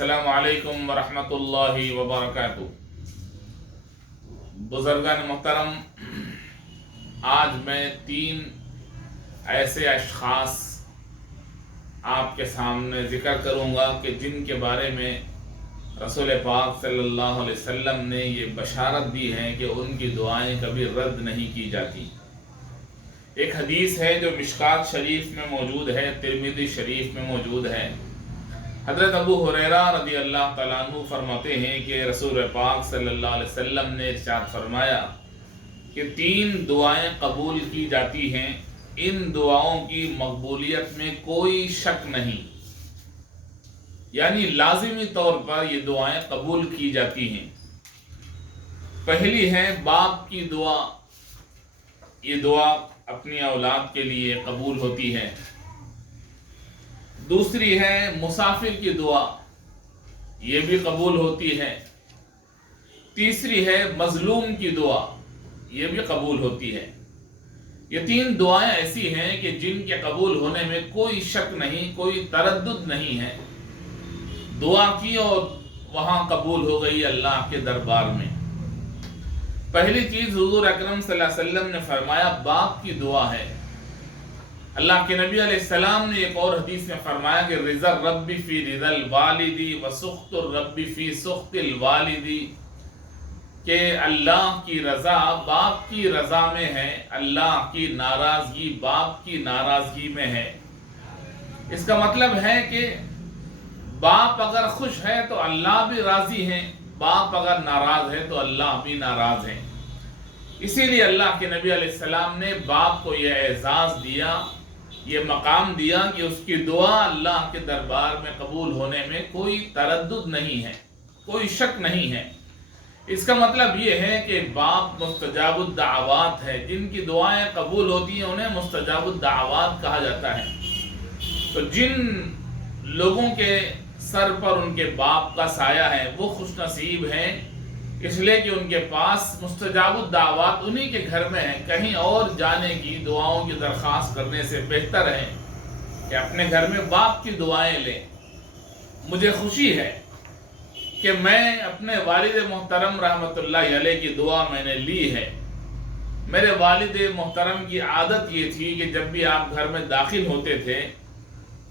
अस्सलामु अलैकुम वरहमतुल्लाह वबरकातुहू। बुज़ुर्गान मोहतरम, आज मैं 3 ऐसे अशख़ास आपके सामने ज़िक्र करूँगा कि जिनके बारे में रसूल पाक सल्लल्लाहु अलैहि वसल्लम ने ये बशारत दी है कि उनकी दुआएं कभी रद्द नहीं की जाती। एक हदीस है जो मिशकात शरीफ में मौजूद है, तिरमिज़ी शरीफ में मौजूद है। हज़रत अबू हुरैरा रज़ी अल्लाह तआला अन्हु फरमाते हैं कि रसूल पाक सल्लल्लाहु अलैहि वसल्लम ने इरशाद फरमाया कि 3 दुआएं कबूल की जाती हैं, इन दुआओं की मकबूलियत में कोई शक नहीं, यानी लाजिमी तौर पर ये दुआएं कबूल की जाती हैं। पहली है बाप की दुआ, ये दुआ अपनी औलाद के लिए कबूल होती है। दूसरी है मुसाफिर की दुआ, ये भी कबूल होती है। तीसरी है मजलूम की दुआ, ये भी कबूल होती है। ये 3 दुआएं ऐसी हैं कि जिनके कबूल होने में कोई शक नहीं, कोई तरद्दुद नहीं है। दुआ की और वहां कबूल हो गई अल्लाह के दरबार में। पहली चीज हुजूर अकरम सल्लल्लाहु अलैहि वसल्लम ने फरमाया बाप की दुआ है। अल्लाह के नबी अलैहिस्सलाम ने एक और हदीस में फरमाया कि रिज़ा रब्बी फी रिज़ल वालिदी व सुख्तुर रब्बी फी सुख्तिल वालिदी, कि अल्लाह की रज़ा बाप की रज़ा में है, अल्लाह की नाराज़गी बाप की नाराज़गी में है। इसका मतलब है कि बाप अगर खुश है तो अल्लाह भी राज़ी है, बाप अगर नाराज़ है तो अल्लाह भी नाराज़ है। इसीलिए अल्लाह के नबी अलैहिस्सलाम ने बाप को यह एजाज़ दिया, ये मकाम दिया कि उसकी दुआ अल्लाह के दरबार में कबूल होने में कोई तरद्दुद नहीं है, कोई शक नहीं है। इसका मतलब ये है कि बाप मुस्तजाबुद दाअवात है, जिनकी दुआएं कबूल होती हैं उन्हें मुस्तजाबुद दाअवात कहा जाता है। तो जिन लोगों के सर पर उनके बाप का साया है वो खुश नसीब हैं, इसलिए कि उनके पास मुस्तजाबुद दाअवात उन्हीं के घर में है। कहीं और जाने की, दुआओं की दरख्वास्त करने से बेहतर है कि अपने घर में बाप की दुआएं लें। मुझे खुशी है कि मैं अपने वालिद मोहतरम रहमतुल्लाह अलैह की दुआ मैंने ली है। मेरे वालिद मोहतरम की आदत ये थी कि जब भी आप घर में दाखिल होते थे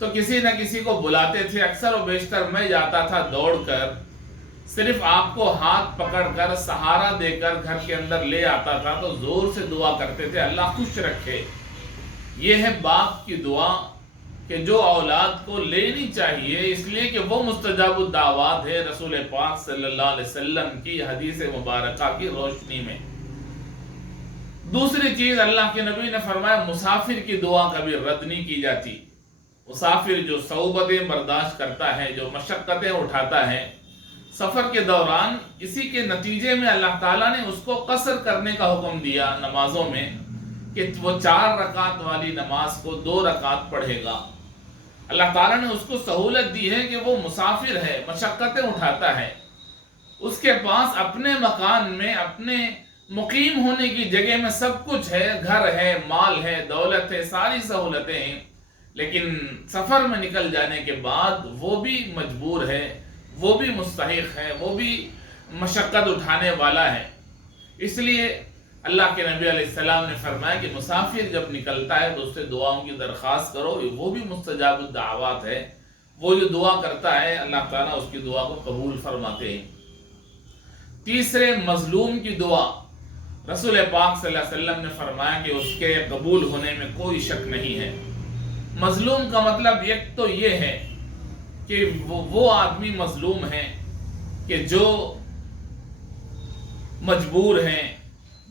तो किसी न किसी को बुलाते थे। अक्सर व बेशतर मैं जाता था दौड़कर, सिर्फ आपको हाथ पकड़कर सहारा देकर घर के अंदर ले आता था, तो जोर से दुआ करते थे अल्लाह खुश रखे। ये है बाप की दुआ कि जो औलाद को लेनी चाहिए, इसलिए कि वो मुस्तजाबुद दाअवात है रसूल पाक सल्लल्लाहु अलैहि वसल्लम की हदीस मुबारका की रोशनी में। दूसरी चीज अल्लाह के नबी ने फरमाया मुसाफिर की दुआ कभी रद्द नहीं की जाती। मुसाफिर जो सऊबतें बर्दाश्त करता है, जो मशक्क़तें उठाता है सफ़र के दौरान, इसी के नतीजे में अल्लाह ताला ने उसको कसर करने का हुक्म दिया नमाजों में कि वो 4 रकात वाली नमाज को 2 रकात पढ़ेगा। अल्लाह ताला ने उसको सहूलत दी है कि वो मुसाफिर है, मशक्क़तें उठाता है, उसके पास अपने मकान में, अपने मुकीम होने की जगह में सब कुछ है, घर है, माल है, दौलत है, सारी सहूलतें हैं, लेकिन सफ़र में निकल जाने के बाद वो भी मजबूर है, वो भी मुस्तहिक है, वो भी मशक्क़त उठाने वाला है। इसलिए अल्लाह के नबी अलैहिस्सलाम ने फरमाया कि मुसाफिर जब निकलता है तो उससे दुआओं की दरख्वास्त करो, वो भी मुस्तजाबुद दाअवात है। वो जो दुआ करता है अल्लाह ताला उसकी दुआ को कबूल फरमाते हैं। तीसरे मजलूम की दुआ, रसूल पाक सल्लल्लाहु अलैहि वसल्लम ने फरमाया कि उसके कबूल होने में कोई शक नहीं है। मजलूम का मतलब एक तो ये है कि वो आदमी मजलूम है कि जो मजबूर हैं,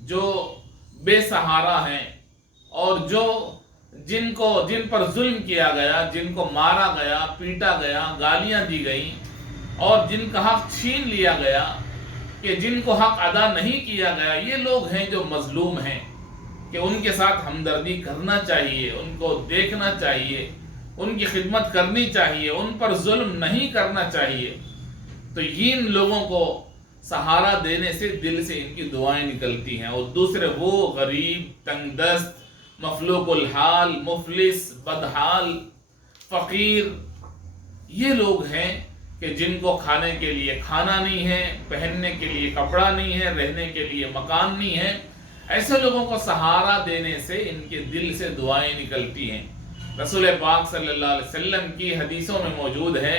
जो बेसहारा हैं, और जिन पर जुल्म किया गया, जिनको मारा गया, पीटा गया, गालियां दी गई और जिनका हक छीन लिया गया, कि जिनको हक अदा नहीं किया गया, ये लोग हैं जो मजलूम हैं, कि उनके साथ हमदर्दी करना चाहिए, उनको देखना चाहिए, उनकी खिदमत करनी चाहिए, उन पर जुल्म नहीं करना चाहिए। तो इन लोगों को सहारा देने से दिल से इनकी दुआएं निकलती हैं। और दूसरे वो गरीब, तंगदस्त, मफलूकुल हाल, मुफलिस, बदहाल, फ़कीर, ये लोग हैं کہ جن کو کھانے کے لیے کھانا نہیں ہے، پہننے کے لیے کپڑا نہیں ہے، رہنے کے لیے مکان نہیں ہے، ایسے لوگوں کو سہارا دینے سے ان کے دل سے دعائیں نکلتی ہیں۔ رسول پاک صلی اللہ علیہ وسلم کی حدیثوں میں موجود ہے،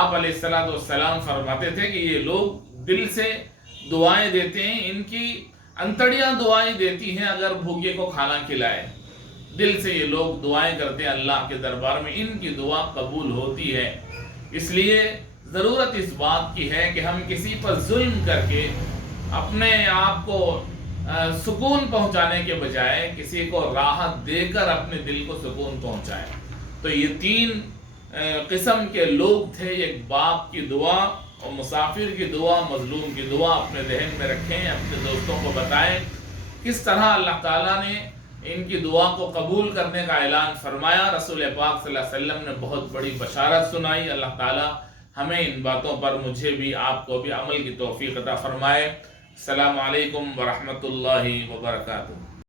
آپ علیہ السلام فرماتے تھے کہ یہ لوگ دل سے دعائیں دیتے ہیں، ان کی انتڑیاں دعائیں دیتی ہیں اگر بھوکے کو کھانا کھلائے۔ دل سے یہ لوگ دعائیں کرتے ہیں اللہ کے دربار میں، ان کی دعا قبول ہوتی ہے۔ اس لیے ضرورت اس بات کی ہے کہ ہم کسی پر ظلم کر کے اپنے آپ کو سکون پہنچانے کے بجائے کسی کو راحت دے کر اپنے دل کو سکون پہنچائیں۔ تو یہ 3 قسم کے لوگ تھے، ایک باپ کی دعا اور مسافر کی دعا، مظلوم کی دعا اپنے ذہن میں رکھیں، اپنے دوستوں کو بتائیں کس طرح اللہ تعالیٰ نے ان کی دعا کو قبول کرنے کا اعلان فرمایا۔ رسول پاک صلی اللہ علیہ وسلم نے بہت بڑی بشارت سنائی۔ اللہ تعالیٰ ہمیں ان باتوں پر، مجھے بھی آپ کو بھی عمل کی توفیق عطا فرمائے۔ السلام علیکم ورحمۃ اللہ وبرکاتہ۔